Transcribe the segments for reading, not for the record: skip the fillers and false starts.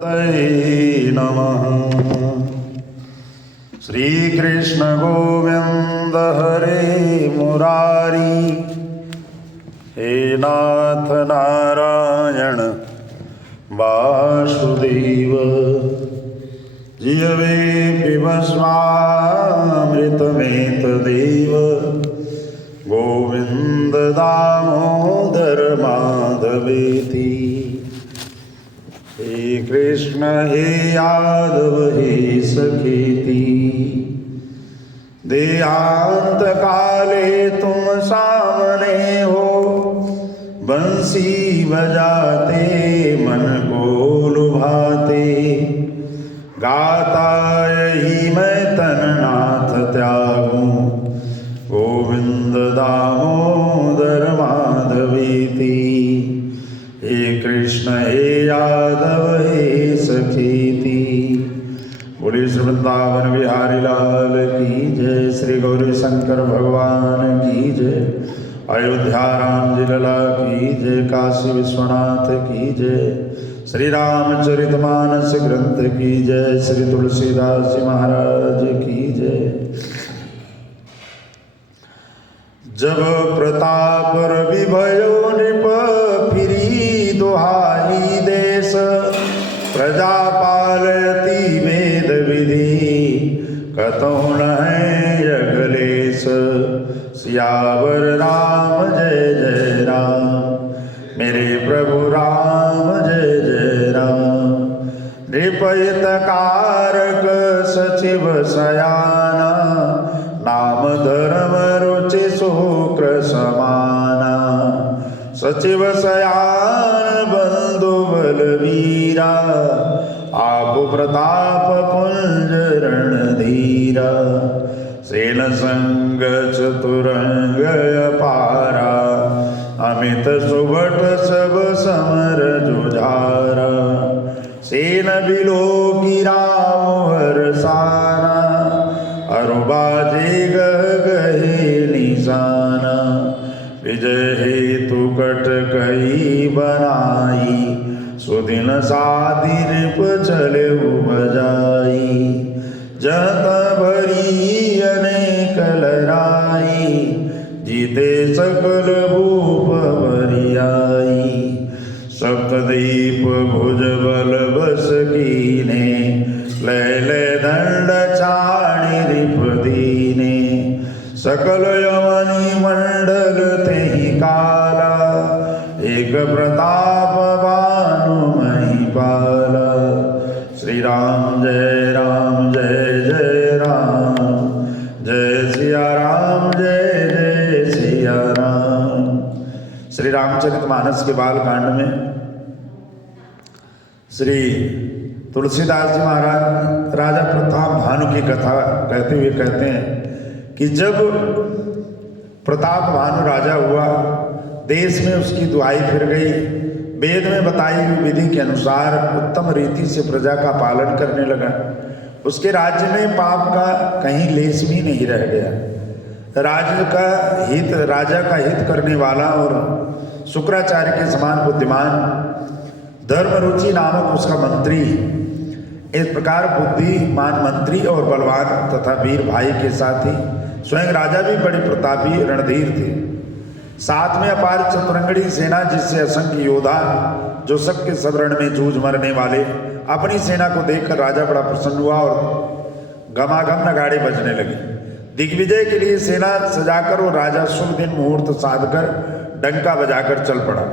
तै नमः। श्रीकृष्ण गोविंद हरे मुरारी, हे नाथ नारायण वासुदेव। जियवे पिबस्वामृतमेतदेव, गोविंद दामोदर माधवेति। हे कृष्ण हे यादव हे सखेति, देहांत काले तुम सामने हो, बंसी बजाते मन को लुभाते। गाता यही मैं तन नाथ त्यागूं, गोविंद दामोदर माधवेति। हे कृष्ण हे यादव हे सखेति। बोले श्री वृंदावन बिहारी लाल की जय, श्री गौरी शंकर भगवान की जय, अयोध्या राम जी लला की जय, काशी विश्वनाथ की जय, श्री रामचरितमानस ग्रंथ की जय, श्री तुलसीदास जी महाराज की जय। जब प्रताप रवि भयो नृप, फिरी दुहाई देश, प्रजा पालती वेद विधि, कतहु न है अखिलेश। सियावर राम जय जय राम, मेरे प्रभु राम जय जय राम। नृपहित कारक सचिव सयाना, नाम धर्म रुचि शुक्र समाना। सचिव सयान बंधु बलवीरा, आप प्रताप पुंज रणधीरा। सेन संग चतुरंग अपारा, अमित सुभट सब समर जुझारा। सेन बिलो की राम हर साना, अरुबाजे गह गहे निशाना। विजय हेतु कट कई बनाई, सुदिन साधि नृप चले बजाई। जत भरी अनेक लड़ाई, जीते सकल भूप बरियाई। सप्तदीप भुज बल बस कीने, लय लय दंड चाणि रिप दीने। सकल यमनी मंडल तेहि काला, एक प्रताप भानु महिपाला। श्री राम जय जय राम, जय सिया राम जय जय सिया राम। श्री रामचरितमानस के बाल कांड में श्री तुलसीदास जी महाराज राजा प्रताप भानु की कथा कहते हुए कहते हैं कि जब प्रताप भानु राजा हुआ, देश में उसकी दुहाई फिर गई। वेद में बताई हुई विधि के अनुसार उत्तम रीति से प्रजा का पालन करने लगा। उसके राज्य में पाप का कहीं लेश भी नहीं रह गया। राजा का हित करने वाला और शुक्राचार्य के समान बुद्धिमान, धर्मरुचि नामक उसका मंत्री। इस प्रकार बुद्धिमान मंत्री और बलवान तथा वीर भाई के साथ ही स्वयं राजा भी बड़े प्रतापी रणधीर थे। साथ में अपार चतुरंगड़ी सेना, जिससे असंख्य योद्धा जो सबके सब रण में जूझ मरने वाले। अपनी सेना को देखकर राजा बड़ा प्रसन्न हुआ और घमाघम नगाड़े बजने लगे। दिग्विजय के लिए सेना सजाकर और राजा शुभ दिन मुहूर्त साधकर डंका बजाकर चल पड़ा।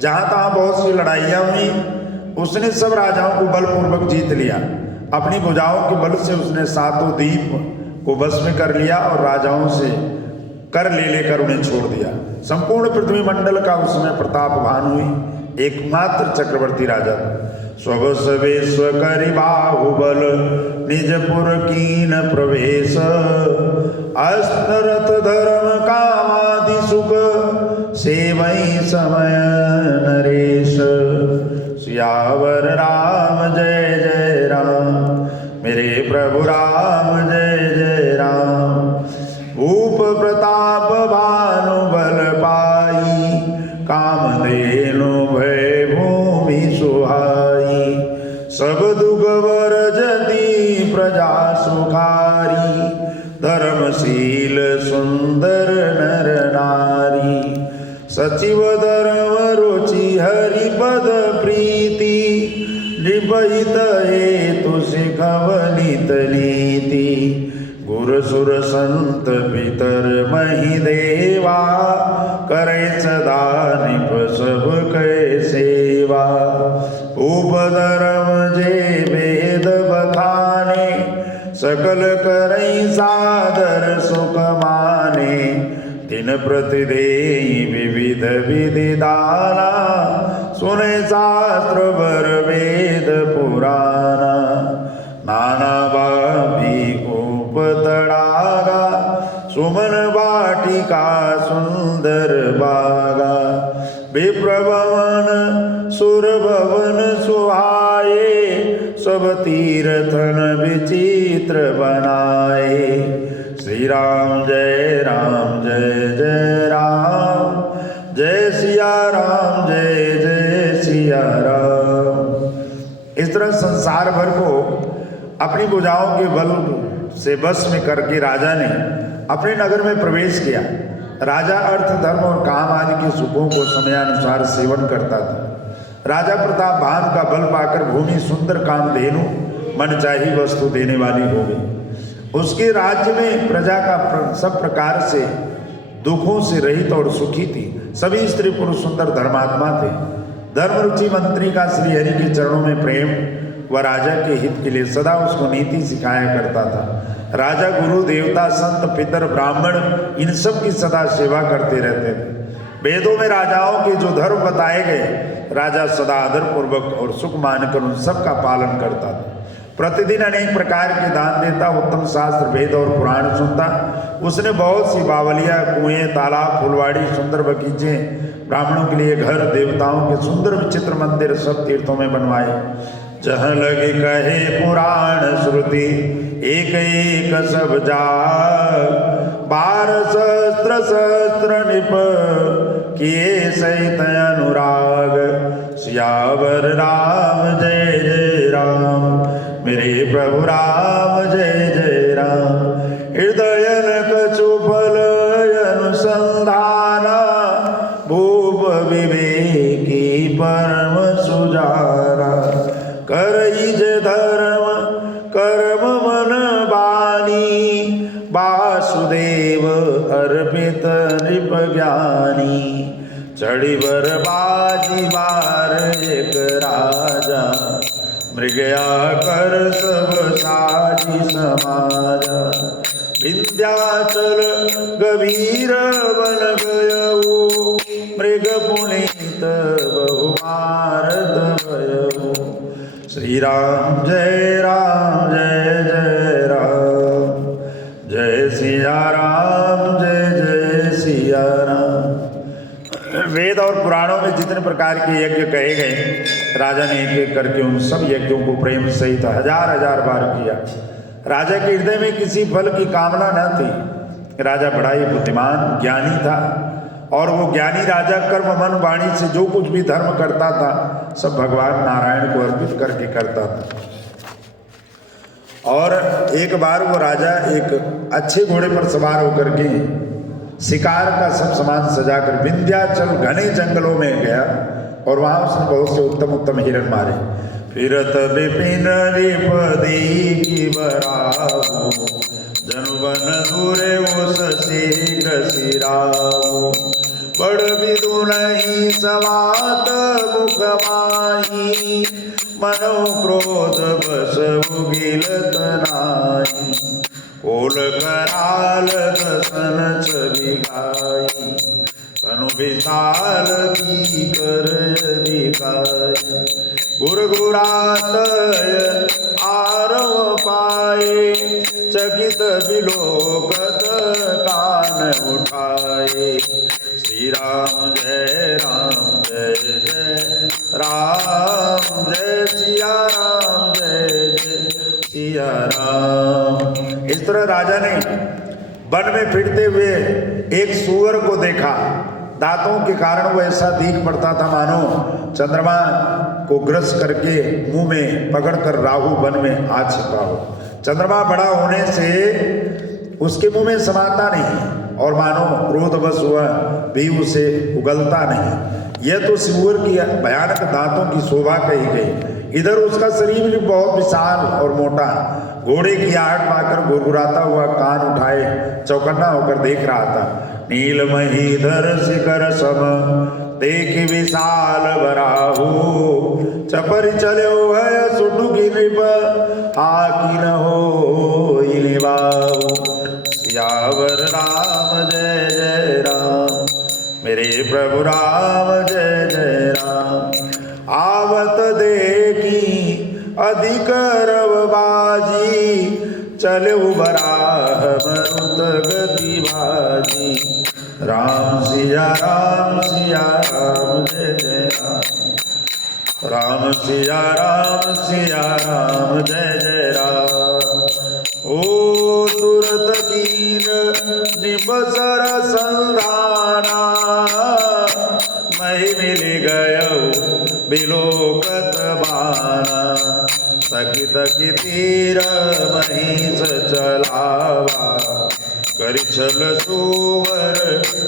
जहां तहां बहुत सी लड़ाइयां हुई, उसने सब राजाओं को बलपूर्वक जीत लिया। अपनी भुजाओं के बल से उसने सातों द्वीप को वश में कर लिया और राजाओं से कर लेकर उन्हें छोड़ दिया। संपूर्ण पृथ्वी मंडल का उसमें प्रताप भानु हुई, एकमात्र चक्रवर्ती राजा। स्वबस विश्व करि बाहुबल, निजपुर कीन प्रवेश। अस्तरत धर्म कामादि सुख, सेवई समय नरेश। सियावर राम जय जय राम, मेरे प्रभु राम जय जय राम। भूप प्रताप भानु बल पाई, कामधेनु भय भूमि सुहाई। सब सब दुख वर्जती प्रजा सुखारी, धर्मशील सुंदर नर नारी, सचिव धर्म रुचि हरिपद प्रीति, निपहित हेतु सिखवनित नीति, गुर सुर संत पितर मही देवा, करे सदा निप सब कै सेवा, उपधर्म जे वेद बखाने, सकल करई सादर सुख माने, दिन प्रतिदेहि विविध विधि दाना, सुने शास्त्र वर वेद पुराना, नाना बाबी कूप तड़ागा, सुमन वाटिका सुंदर बागा, विप्रभवन सुर भवन सुहाए, सब तीर्थन विचित्र बनाए, श्री राम जय जय राम, जय सिया राम जय सिया राम। इस तरह संसार भर को अपनी भुजाओं के बल से बस में करके राजा ने अपने नगर में प्रवेश किया। राजा अर्थ धर्म और काम आदि के सुखों को समयानुसार सेवन करता था। राजा प्रताप भान का बल पाकर भूमि सुंदर कामधेनु मनचाही वस्तु देने वाली हो गई। उसके राज्य में प्रजा का सब प्रकार से दुखों से रहित और सुखी थी। सभी स्त्री पुरुष सुंदर धर्मात्मा थे। धर्मरुचि मंत्री का श्री हरि के चरणों में प्रेम व राजा के हित के लिए सदा उसको नीति सिखाया करता था। राजा गुरु देवता संत पितर ब्राह्मण इन सब की सदा सेवा करते रहते थे। वेदों में राजाओं के जो धर्म बताए गए, राजा सदा आदर पूर्वक और सुख मानकर उन सब का पालन करता था। प्रतिदिन अनेक प्रकार के दान देता, उत्तम शास्त्र वेद और पुराण सुनता। उसने बहुत सी बावलियाँ, कुएं, तालाब, फुलवाड़ी, सुंदर बगीचे, ब्राह्मणों के लिए घर, देवताओं के सुंदर विचित्र मंदिर सब तीर्थों में बनवाए। जहाँ लगे कहे पुराण श्रुति, एक एक सब जाग, 12 सहस्त्र निप किए सहित अनुराग। सियावर राम जय जय राम, मेरे प्रभु राम जय जय राम। हृदयन कछु फल अनुसंधाना, भूप विवेकी परम सुजारा। करईज धर्म कर्म मन बानी, वासुदेव अर्पित नृप ज्ञानी। चढ़ी बर बाजी बार एक राजा, मृगया कर सब साजी समाजा। विंध्याचल गभीर बन गयऊ, मृग पुनीत बहुमारद भयऊ। श्री राम जय जय राम, जय सिया राम जय सिया राम। वेद और पुराणों में जितने प्रकार के यज्ञ कहे गए, राजा ने एक एक करके उन सब यज्ञों को प्रेम सहित हजार हजार बार किया। राजा के हृदय में किसी फल की कामना न थी। राजा बड़ा ही बुद्धिमान ज्ञानी था और वो ज्ञानी राजा कर्म मन वाणी से जो कुछ भी धर्म करता था सब भगवान नारायण को अर्पित करके करता था। और एक बार वो राजा एक अच्छे घोड़े पर सवार होकर के शिकार का सब सामान सजाकर विंध्याचल घने जंगलों में गया और वहां उसने बहुत से उत्तम उत्तम हिरण मारे। फिरत विपिन रिपदी की बराऊ, जनुबन दूरे वो शीघ्र सिराऊ। बड़ विदुनहि सवात मुख माही, मनो क्रोध बस उगिलत नाई। कोल कराल दसन छवि गाई, तनु विशाल की कर दिखाई। गुरगुरातय आरव पाए, चकित बिलोकत कान उठाए। श्री राम जय राम, जय सिया राम जय सिया राम। इस तरह राजा ने वन में फिरते हुए एक सूअर को देखा दांतों के कारण वो ऐसा दिख पड़ता था मानो चंद्रमा को ग्रस करके मुंह में पकड़कर राहु वन में आ छिपा हो। चंद्रमा बड़ा होने से उसके मुंह में समाता नहीं और मानो क्रोधवश हुआ भी उसे उगलता नहीं। यह तो सिंगूर की भयानक दांतों की शोभा कही गई। इधर उसका शरीर भी बहुत विशाल और मोटा, घोड़े की आहट पाकर गुरगुराता हुआ कान उठाए चौकन्ना होकर देख रहा था। नीलमहीधर शिखर सम देख विशाल बराहु, चपर चलो है सुटुकी नृप आकी न हो इनिबाहु। सियावर राम जय जय राम, मेरे प्रभु राम जय जय राम। आवत देखी अधिक रवबाजी, चले बराह मरुत गति बाजी। राम सिया राम जय जय राम, राम सिया राम जय जय राम। ओ तुरत कीन निबसर संधाना, मही मिल गयो बिलोकत बाना। सकित की तीर महिष चलावा, करिछल सुवर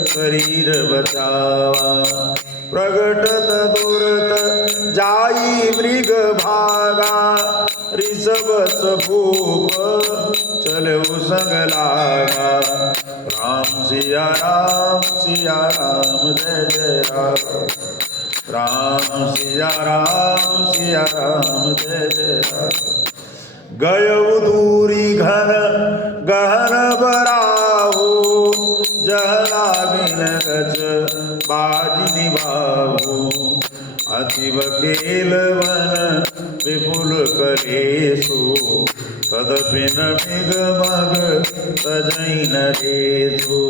शरीर बचावा। प्रगटत दुरत जाई मृग भागा, ऋषभ सभूप चलो संग लागा। राम सिया राम जय जय राम, राम सिया राम जय जय राम। गयो दूरी घन गहन बराहु, जहला बिन गज बाज निभाहु। अतिव केल वन विपुल कलेसु, तदपि न मृग मग तजै नरेसु।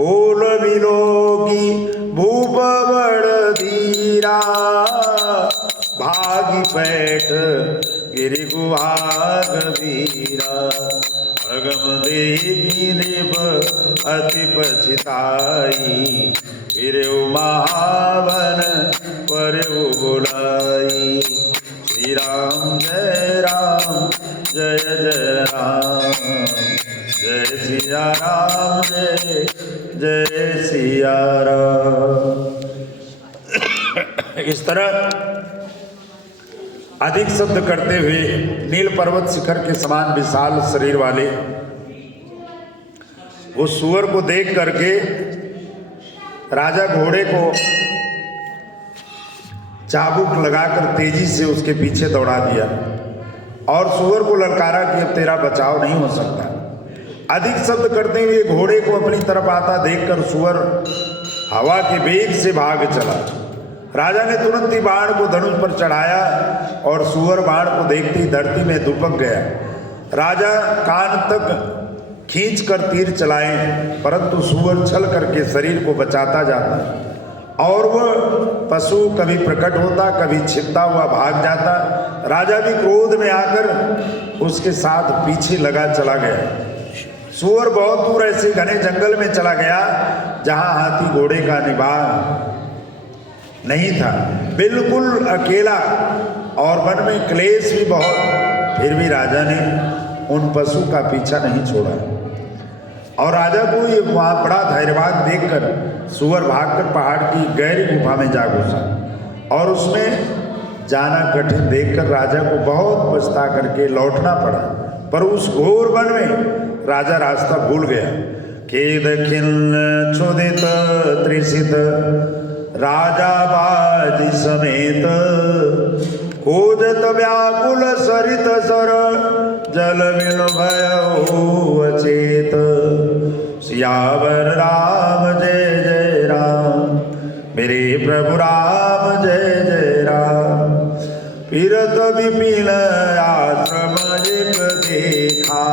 ओल बिलोकी भूप बड़ धीरा, भागी पैठ गिरि गुहाग वीरा। अगम देही निभ अति पछताई, फिर महावन पर बुलाई। श्री राम जय जय राम, जय सिया राम जय सिया राम। इस तरह अधिक शब्द करते हुए नील पर्वत शिखर के समान विशाल शरीर वाले उस सुअर को देख करके राजा घोड़े को चाबुक लगाकर तेजी से उसके पीछे दौड़ा दिया और सुअर को ललकारा कि अब तेरा बचाव नहीं हो सकता। अधिक शब्द करते हुए घोड़े को अपनी तरफ आता देखकर सुअर हवा के वेग से भाग चला। राजा ने तुरंत ही बाण को धनुष पर चढ़ाया और सुअर बाण को देखते ही धरती में दुबक गया। राजा कान तक खींच कर तीर चलाए, परंतु सुअर छल करके शरीर को बचाता जाता और वह पशु कभी प्रकट होता कभी छिपता हुआ भाग जाता। राजा भी क्रोध में आकर उसके साथ पीछे लगा चला गया। सुअर बहुत दूर ऐसे घने जंगल में चला गया जहां हाथी घोड़े का निवास नहीं था, बिल्कुल अकेला और वन में क्लेश भी बहुत। फिर भी राजा ने उन पशु का पीछा नहीं छोड़ा और राजा को ये वहाँ बड़ा धैर्यवान देखकर सुअर भागकर पहाड़ की गहरी गुफा में जा घुसा और उसमें जाना कठिन देखकर राजा को बहुत पछता करके लौटना पड़ा। पर उस घोर वन में राजा रास्ता भूल गया। खेद खिन्न क्षुदित त्रिषित राजा बाजी समेत, खोजत व्याकुल सरित सर जल मिल भयो अचेत। सियावर राम जय जय राम, मेरे प्रभु राम जय जय राम। फिरत विपिन आश्रम एक देखा,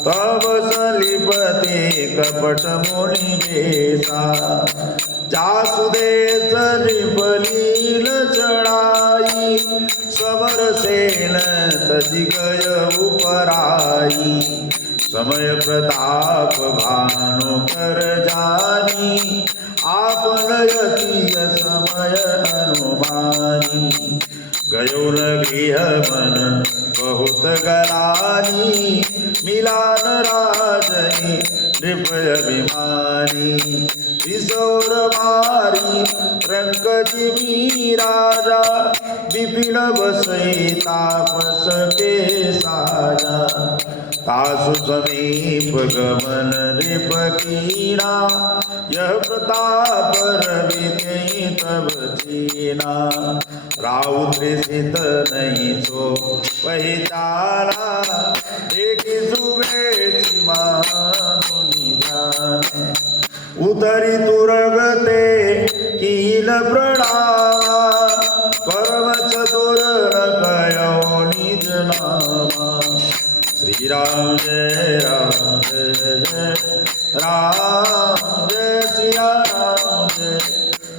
तब सलिपति कपट मुनि बेसा। जासुदेश निपलील चढ़ाई, समर सेन तजि गय उपराई। समय प्रताप भानु कर जानी, आपन यतीय समय अनुमानी। गयो न गृह मन बहुत गरानी, मिलान राजनी नृप अभिमानी। विशोर मारी रंक जिमी राजा, विपिन बसई तापस के साजा। तासु समीप गमन नृप कीना, यह प्रताप रवि तब चीना। राउ त्रिषित नहीं सो वही तारा, देखी सुबेश मुनि जाना। उतरी तुरगते कील प्रणामा, परम चतुर कयो निज नामा। श्री राम जय राम जय जय राम, जय सिया राम जय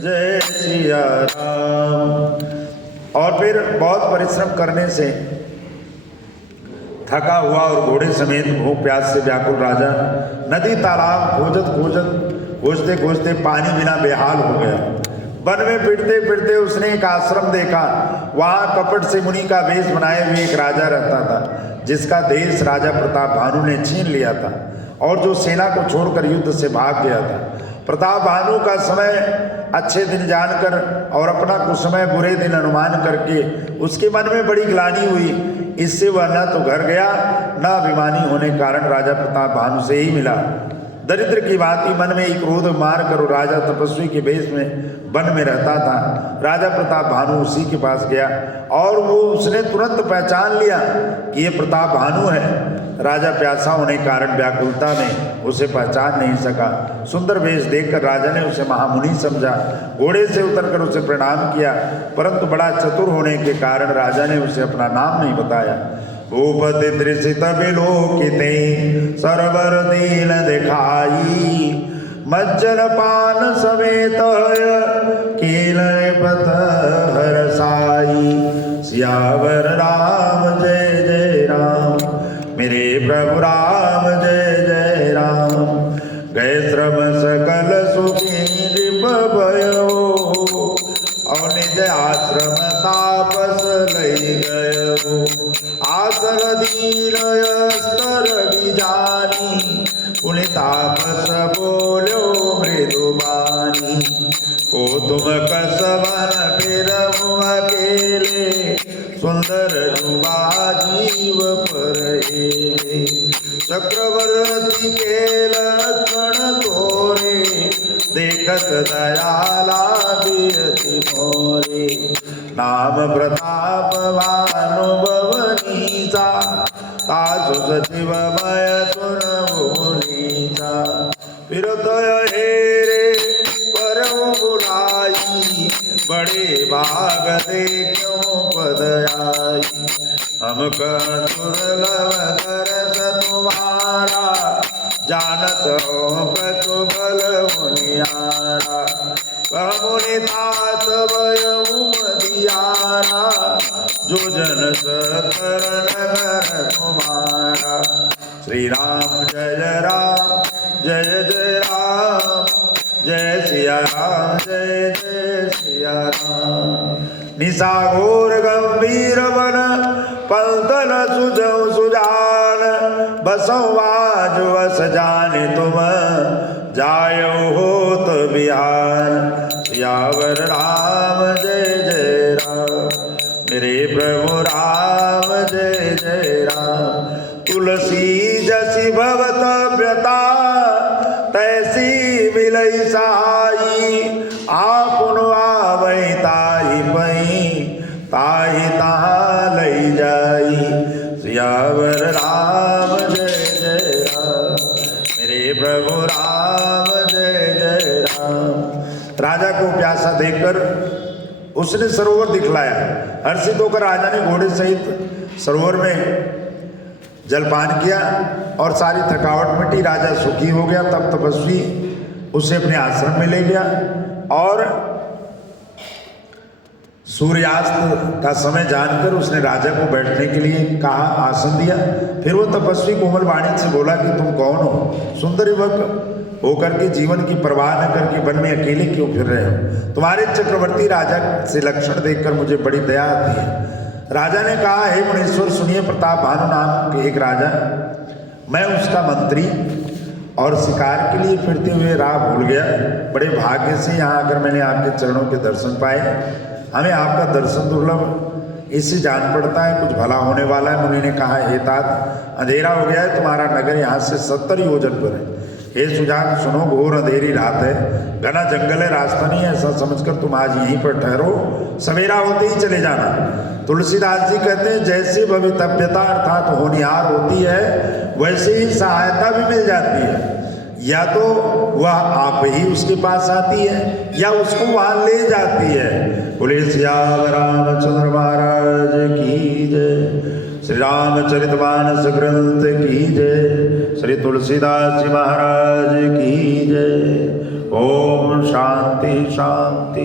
जय सिया राम। और फिर बहुत परिश्रम करने से थका हुआ और घोड़े समेत भूख प्यास से व्याकुल राजा नदी तालाब खोजते खोजते पानी बिना बेहाल हो गया। वन में फिरते फिरते उसने एक आश्रम देखा। वहां कपट से मुनि का वेश बनाए हुए एक राजा रहता था, जिसका देश राजा प्रताप भानु ने छीन लिया था और जो सेना को छोड़कर युद्ध से भाग गया था। प्रताप भानु का समय अच्छे दिन जानकर और अपना कुसमय बुरे दिन अनुमान करके उसके मन में बड़ी ग्लानि हुई। इससे वह न तो घर गया, न अभिमानी होने के कारण राजा प्रताप भानु से ही मिला। दरिद्र की भांति मन में एक क्रोध मार कर राजा तपस्वी के वेश में वन में रहता था। राजा प्रताप भानु उसी के पास गया और उसने तुरंत पहचान लिया कि ये प्रताप भानु है। राजा प्यासा होने के कारण व्याकुलता में उसे पहचान नहीं सका। सुंदर वेश देखकर राजा ने उसे महामुनि समझा। घोड़े से उतरकर उसे प्रणाम किया, परंतु बड़ा चतुर होने के कारण राजा ने उसे अपना नाम नहीं बताया। भूपति त्रिषित विलोकिते सरवर दीन दिखाई, मज्जन पान समेत कील पथ हरसाई। सियावर राम जय जय राम, मेरे प्रभु राम जय जय राम। गए श्रम सकल सुखी नृप भयो, और निज आश्रम तापस लई गयो। आसन दीन स्तर विजानी, पुनि तापस बोलो मृदुबानी। को तुम कसवन फिर अकेले, सुंदर जुबा जीव पर हेले। चक्रवर्ती के लक्षण तोरे, देखत दयाला बियति मोरे। नाम प्रताप भानुभवनीसा, तासु सचिवमय सुनमुनीसा। फिर तय हेरे परम बुलाई, बड़े भाग देखो पद आई। हम दुर्लभ दरस तुम्हारा, जानत हो कछु बल मुनियारा। मुनि तात भयउ मदियारा, जो जन सतर नगर तुम्हारा। श्री राम जय राम जय जय राम, जय सिया राम जय जय सिया राम। निशाघोर गंभीर वन पंतन सुजौ सुजान, बसौ आज वस जाने तुम जायो होत बिहान। सियावर राम जय जय राम, मेरे प्रभु राम जय जय राम। तुलसी जसी भगत व्यता, तैसी मिलई सहाई। आपुन आवै ताहि पई, ताहि तहाँ लई जाई। सियावर राम जय जय राम, मेरे प्रभु राम जय जय राम। राजा को प्यासा देखकर उसने सरोवर दिखलाया। हर्षित होकर राजा ने घोड़े सहित सरोवर में जलपान किया और सारी थकावट मिटी। राजा सुखी हो गया। तब तपस्वी उसे अपने आश्रम में ले गया और सूर्यास्त का समय जानकर उसने राजा को बैठने के लिए कहा, आसन दिया। फिर वो तपस्वी कोमल वाणी से बोला कि तुम कौन हो? सुंदर युवक होकर के जीवन की परवाह न करके वन में अकेले क्यों फिर रहे हो? तुम्हारे चक्रवर्ती राजा से लक्षण देखकर मुझे बड़ी दया आती है। राजा ने कहा, हे मुनीश्वर सुनिए, प्रताप भानु नाम के एक राजा, मैं उसका मंत्री और शिकार के लिए फिरते हुए राह भूल गया। बड़े भाग्य से यहाँ आकर मैंने आपके चरणों के दर्शन पाए। हमें आपका दर्शन दुर्लभ इससे जान पड़ता है कुछ भला होने वाला है। मुनि ने कहा, हे तात, अंधेरा हो गया है, तुम्हारा नगर यहाँ से 70 योजन पर है। हे सुजान सुनो, घोर अंधेरी रात है, घना जंगल है, रास्ता नहीं है, ऐसा समझकर तुम आज यहीं पर ठहरो, सवेरा होते ही चले जाना। तुलसीदास जी कहते हैं, जैसी भवितव्यता अर्थात होनिहार होती है, वैसे ही सहायता भी मिल जाती है। या तो वह आप ही उसके पास आती है या उसको वहां ले जाती है। बोले सियावर रामचंद्र महाराज की जय। श्री रामचरितमानस ग्रंथ की जय। श्री तुलसीदास जी महाराज की जय। ओम शांति शांति।